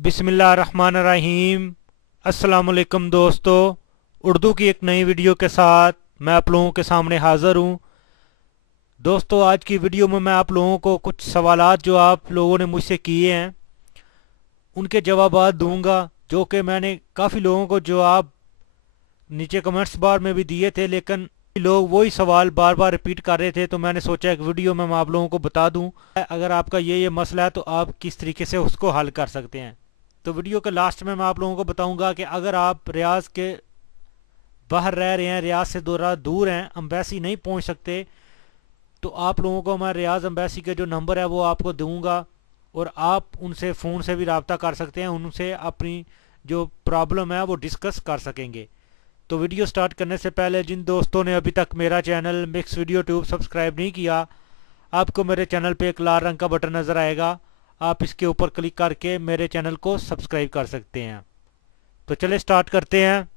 बिस्मिल्लाहिर्रहमानिर्रहीम। अस्सलामुअलैकुम दोस्तों, उर्दू की एक नई वीडियो के साथ मैं आप लोगों के सामने हाज़िर हूँ। दोस्तों, आज की वीडियो में मैं आप लोगों को कुछ सवालात जो आप लोगों ने मुझसे किए हैं उनके जवाबात दूंगा, जो कि मैंने काफ़ी लोगों को जवाब नीचे कमेंट्स बार में भी दिए थे, लेकिन लोग वही सवाल बार बार रिपीट कर रहे थे, तो मैंने सोचा एक वीडियो में मैं आप लोगों को बता दूं अगर आपका ये मसला है तो आप किस तरीके से उसको हल कर सकते हैं। तो वीडियो के लास्ट में मैं आप लोगों को बताऊंगा कि अगर आप रियाज के बाहर रह रहे हैं, रियाज से थोड़ा दूर हैं, अम्बेसी नहीं पहुंच सकते, तो आप लोगों को मैं रियाज अम्बेसी के जो नंबर है वो आपको दूंगा और आप उनसे फ़ोन से भी रब्ता कर सकते हैं, उनसे अपनी जो प्रॉब्लम है वो डिस्कस कर सकेंगे। तो वीडियो स्टार्ट करने से पहले जिन दोस्तों ने अभी तक मेरा channel mix video tube subscribe नहीं किया, आपको मेरे चैनल पे एक लाल रंग का बटन नज़र आएगा, आप इसके ऊपर क्लिक करके मेरे चैनल को सब्सक्राइब कर सकते हैं। तो चलिए स्टार्ट करते हैं।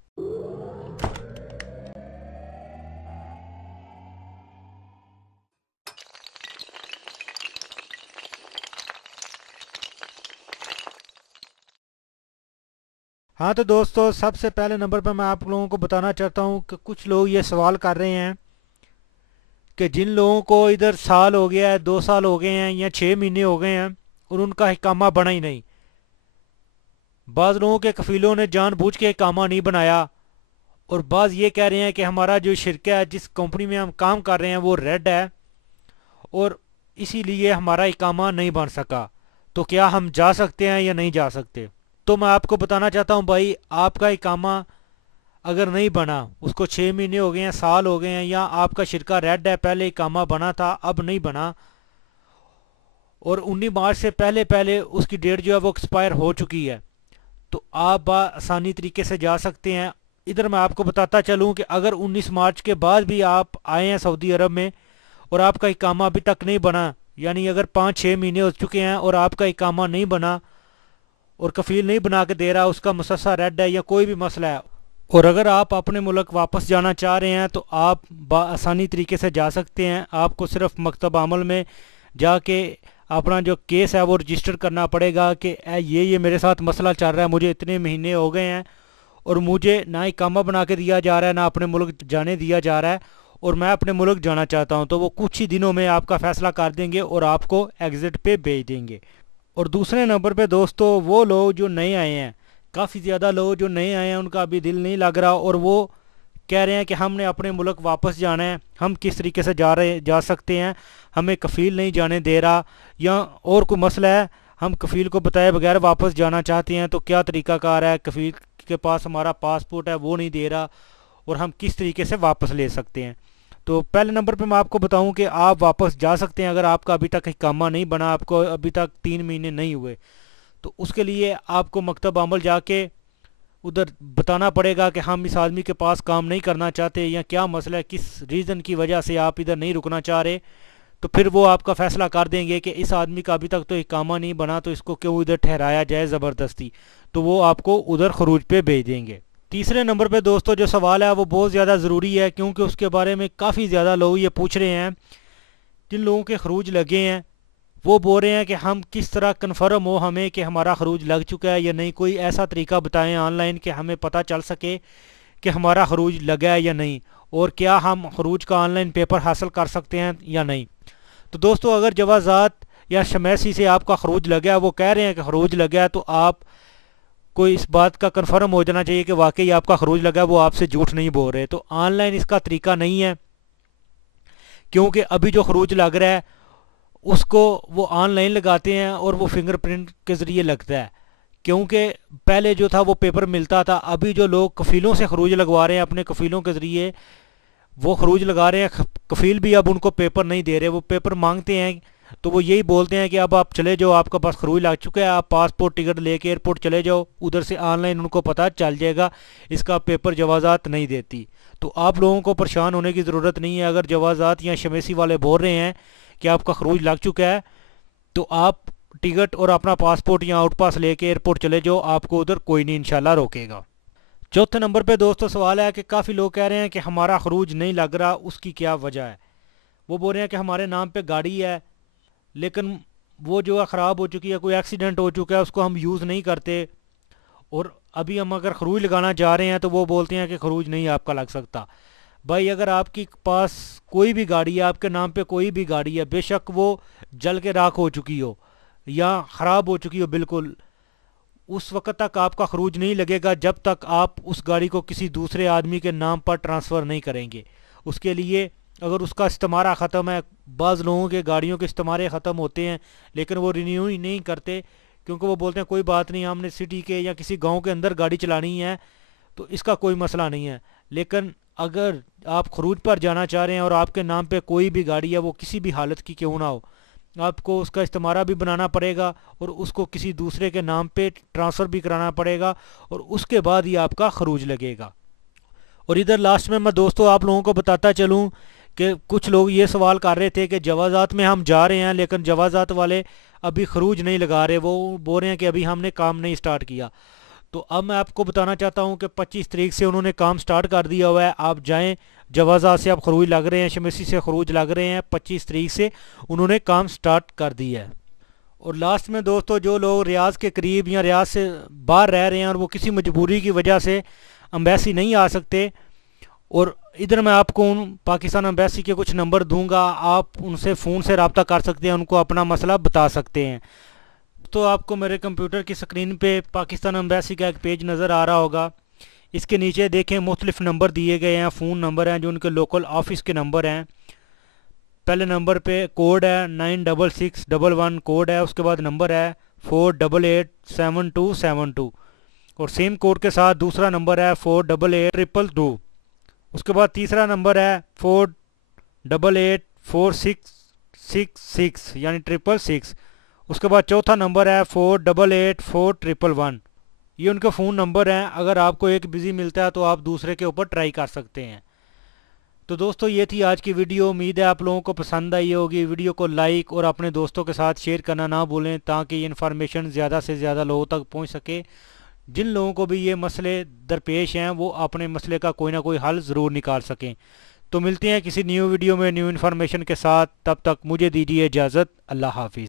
हाँ तो दोस्तों, सबसे पहले नंबर पर मैं आप लोगों को बताना चाहता हूँ कि कुछ लोग ये सवाल कर रहे हैं कि जिन लोगों को इधर साल हो गया है, 2 साल हो गए हैं या 6 महीने हो गए हैं और उनका इकामा बना ही नहीं। बाज़ लोगों के कफ़ीलों ने जानबूझ के इकामा नहीं बनाया और बाज़ ये कह रहे हैं कि हमारा जो शिरका है, जिस कंपनी में हम काम कर रहे हैं, वो रेड है और इसीलिए हमारा इकामा नहीं बन सका। तो क्या हम जा सकते हैं या नहीं जा सकते? तो मैं आपको बताना चाहता हूँ भाई, आपका इकामा अगर नहीं बना, उसको 6 महीने हो गए हैं, साल हो गए हैं, या आपका शिरका रेड है, पहले इकामा बना था अब नहीं बना और 19 मार्च से पहले पहले उसकी डेट जो है वो एक्सपायर हो चुकी है, तो आप आसानी तरीके से जा सकते हैं। इधर मैं आपको बताता चलूँ कि अगर 19 मार्च के बाद भी आप आए हैं सऊदी अरब में और आपका इकामा अभी तक नहीं बना, यानी अगर 5-6 महीने हो चुके हैं और आपका इकामा नहीं बना और कफ़ील नहीं बना के दे रहा, उसका मुसस्सा रेड है या कोई भी मसला है, और अगर आप अपने मुल्क वापस जाना चाह रहे हैं तो आप आसानी तरीके से जा सकते हैं। आपको सिर्फ मकतब अमल में जाके अपना जो केस है वो रजिस्टर करना पड़ेगा कि ये मेरे साथ मसला चल रहा है, मुझे इतने महीने हो गए हैं और मुझे ना इकामा बना के दिया जा रहा है, ना अपने मुल्क जाने दिया जा रहा है और मैं अपने मुल्क जाना चाहता हूं। तो वो कुछ ही दिनों में आपका फ़ैसला कर देंगे और आपको एग्ज़िट पे भेज देंगे। और दूसरे नंबर पे दोस्तों, वो लोग जो नए आए हैं, काफ़ी ज़्यादा लोग जो नए आए हैं उनका अभी दिल नहीं लग रहा और वो कह रहे हैं कि हमने अपने मुल्क वापस जाना है, हम किस तरीके से जा सकते हैं, हमें कफ़ील नहीं जाने दे रहा या और कोई मसला है, हम कफ़ील को बताए बगैर वापस जाना चाहते हैं, तो क्या तरीक़ाकार है, कफ़ील के पास हमारा पासपोर्ट है वो नहीं दे रहा और हम किस तरीके से वापस ले सकते हैं। तो पहले नंबर पे मैं आपको बताऊं कि आप वापस जा सकते हैं अगर आपका अभी तक इकामा नहीं बना, आपको अभी तक 3 महीने नहीं हुए, तो उसके लिए आपको मकतब अमल जाके उधर बताना पड़ेगा कि हम इस आदमी के पास काम नहीं करना चाहते या क्या मसला है, किस रीज़न की वजह से आप इधर नहीं रुकना चाह रहे। तो फिर वो आपका फ़ैसला कर देंगे कि इस आदमी का अभी तक तो इकामा नहीं बना, तो इसको क्यों इधर ठहराया जाए ज़बरदस्ती, तो वो आपको उधर खरूज पे भेज देंगे। तीसरे नंबर पे दोस्तों जो सवाल है वो बहुत ज़्यादा ज़रूरी है, क्योंकि उसके बारे में काफ़ी ज़्यादा लोग ये पूछ रहे हैं। जिन लोगों के खरूज लगे हैं वो बोल रहे हैं कि हम किस तरह कन्फर्म हो हमें कि हमारा खरूज लग चुका है या नहीं, कोई ऐसा तरीका बताएं ऑनलाइन कि हमें पता चल सके कि हमारा खरूज लगा है या नहीं, और क्या हम खरूज का ऑनलाइन पेपर हासिल कर सकते हैं या नहीं। तो दोस्तों, अगर जवाज़ात या शमैसी से आपका खरूज लगा है, वो कह रहे हैं कि खरूज लगा है, तो आप कोई इस बात का कन्फर्म हो जाना चाहिए कि वाकई आपका खरूज लगा है, वो आपसे झूठ नहीं बोल रहे। तो ऑनलाइन इसका तरीका नहीं है, क्योंकि अभी जो खरूज लग रहा है उसको वो ऑनलाइन लगाते हैं और वो फिंगरप्रिंट के ज़रिए लगता है, क्योंकि पहले जो था वो पेपर मिलता था। अभी जो लोग कफ़ीलों से खरूज लगवा रहे हैं, अपने कफ़ीलों के ज़रिए वो खरूज लगा रहे हैं, कफ़ील भी अब उनको पेपर नहीं दे रहे, वो पेपर मांगते हैं तो वो यही बोलते हैं कि अब आप चले जाओ, आपका पास खरूज लग चुका है, आप पासपोर्ट टिकट लेके एयरपोर्ट चले जाओ, उधर से ऑनलाइन उनको पता चल जाएगा, इसका पेपर जवाज़ात नहीं देती। तो आप लोगों को परेशान होने की ज़रूरत नहीं है। अगर जवाज़ात या शमेसी वाले बोल रहे हैं कि आपका खरूज लग चुका है, तो आप टिकट और अपना पासपोर्ट या आउट पास लेके एयरपोर्ट चले जाओ, आपको उधर कोई नहीं इंशाल्लाह रोकेगा। चौथे नंबर पे दोस्तों सवाल है कि काफ़ी लोग कह रहे हैं कि हमारा खरूज नहीं लग रहा, उसकी क्या वजह है। वो बोल रहे हैं कि हमारे नाम पे गाड़ी है, लेकिन وہ جو ہے ख़राब ہو چکی ہے, کوئی ایکسیڈنٹ ہو چکا ہے, اس کو ہم یوز نہیں کرتے, اور ابھی ہم اگر خروج لگانا چاہ رہے ہیں تو وہ بولتے ہیں کہ خروج نہیں آپ کا لگ سکتا. بھائی اگر آپ کی پاس کوئی بھی گاڑی ہے, آپ کے نام پہ کوئی بھی گاڑی ہے, بے شک وہ جل کے راکھ ہو چکی ہو یا خراب ہو چکی ہو بالکل, اس وقت تک آپ کا خروج نہیں لگے گا جب تک آپ اس گاڑی کو کسی دوسرے آدمی کے نام پر ٹرانسفر نہیں کریں گے. اس کے لیے اگر اس کا استمارہ ختم ہے, بعض لوگوں کے گاڑیوں کے استمارے ختم ہوتے ہیں لیکن وہ رینیو ہی نہیں کرتے, کیونکہ وہ بولتے ہیں کوئی بات نہیں, ہم نے سٹی کے یا کسی گاؤں کے اندر گاڑی چلانی ہے تو اس کا کوئی مسئلہ نہیں ہے. لیکن اگر آپ خروج پر جانا چاہ رہے ہیں اور آپ کے نام پہ کوئی بھی گاڑی ہے, وہ کسی بھی حالت کی کیوں نہ ہو, آپ کو اس کا استمارہ بھی بنانا پڑے گا اور اس کو کسی دوسرے کے نام پہ ٹرانسفر بھی کرانا پڑے گا, اور اس کے بعد ہی آپ کا خروج لگے گا. اور ادھر لاسٹ میں دوستوں آپ لوگوں کو بتاتا چلوں کہ کچھ لوگ یہ سوال کر رہے تھے کہ جوازات میں ہم جا رہے ہیں لیکن جوازات والے ابھی خروج نہیں لگا رہے, وہ بول رہے ہیں کہ ابھی ہم نے کام نہیں سٹارٹ کیا. تو اب میں آپ کو بتانا چاہتا ہوں کہ 25 تاریخ سے انہوں نے کام سٹارٹ کر دیا ہوا ہے. آپ جائیں, جوازات سے آپ خروج لگ رہے ہیں, شمیسی سے خروج لگ رہے ہیں, 25 تاریخ سے انہوں نے کام سٹارٹ کر دیا ہے. اور لاسٹ میں دوستو جو لوگ ریاض کے قریب یا ریاض سے باہر رہ رہے ہیں اور وہ کسی مجبوری کی وجہ سے امبیسی نہیں آ سکتے, اور ادھر میں آپ کو پاکستان امبیسی کے کچھ نمبر دوں گا, آپ ان سے فون سے رابطہ کر سکتے ہیں, ان کو اپنا مسئلہ بتا سکتے ہیں. تو آپ کو میرے کمپیوٹر کی سکرین پہ پاکستان امبیسی کا ایک پیج نظر آ رہا ہوگا, اس کے نیچے دیکھیں مختلف نمبر دیے گئے ہیں, فون نمبر ہیں جو ان کے لوکل آفس کے نمبر ہیں. پہلے نمبر پہ کوڈ ہے 96611 کوڈ ہے, اس کے بعد نمبر ہے 4887272, اور سیم کوڈ کے ساتھ دوسرا نمبر ہے 488222, اس کے بعد تیسرا نمبر ہے 4884666 یعنی 666, اس کے بعد چوتھا نمبر ہے 488411. یہ ان کے فون نمبر ہیں, اگر آپ کو ایک بزی ملتا ہے تو آپ دوسرے کے اوپر ٹرائی کر سکتے ہیں. تو دوستو یہ تھی آج کی ویڈیو, امید ہے آپ لوگوں کو پسند آئی ہوگی. ویڈیو کو لائک اور اپنے دوستوں کے ساتھ شیئر کرنا نہ بھولیں تاکہ یہ انفارمیشن زیادہ سے زیادہ لوگوں تک پہنچ سکے. جن لوگوں کو بھی یہ مسئلے درپیش ہیں وہ اپنے مسئلے کا کوئی نہ کوئی حل ضرور نکال سکیں. تو ملتے ہیں کسی نیو ویڈیو میں نیو انفارمیشن کے ساتھ, تب تک مجھے دیجیے اجازت. اللہ حافظ.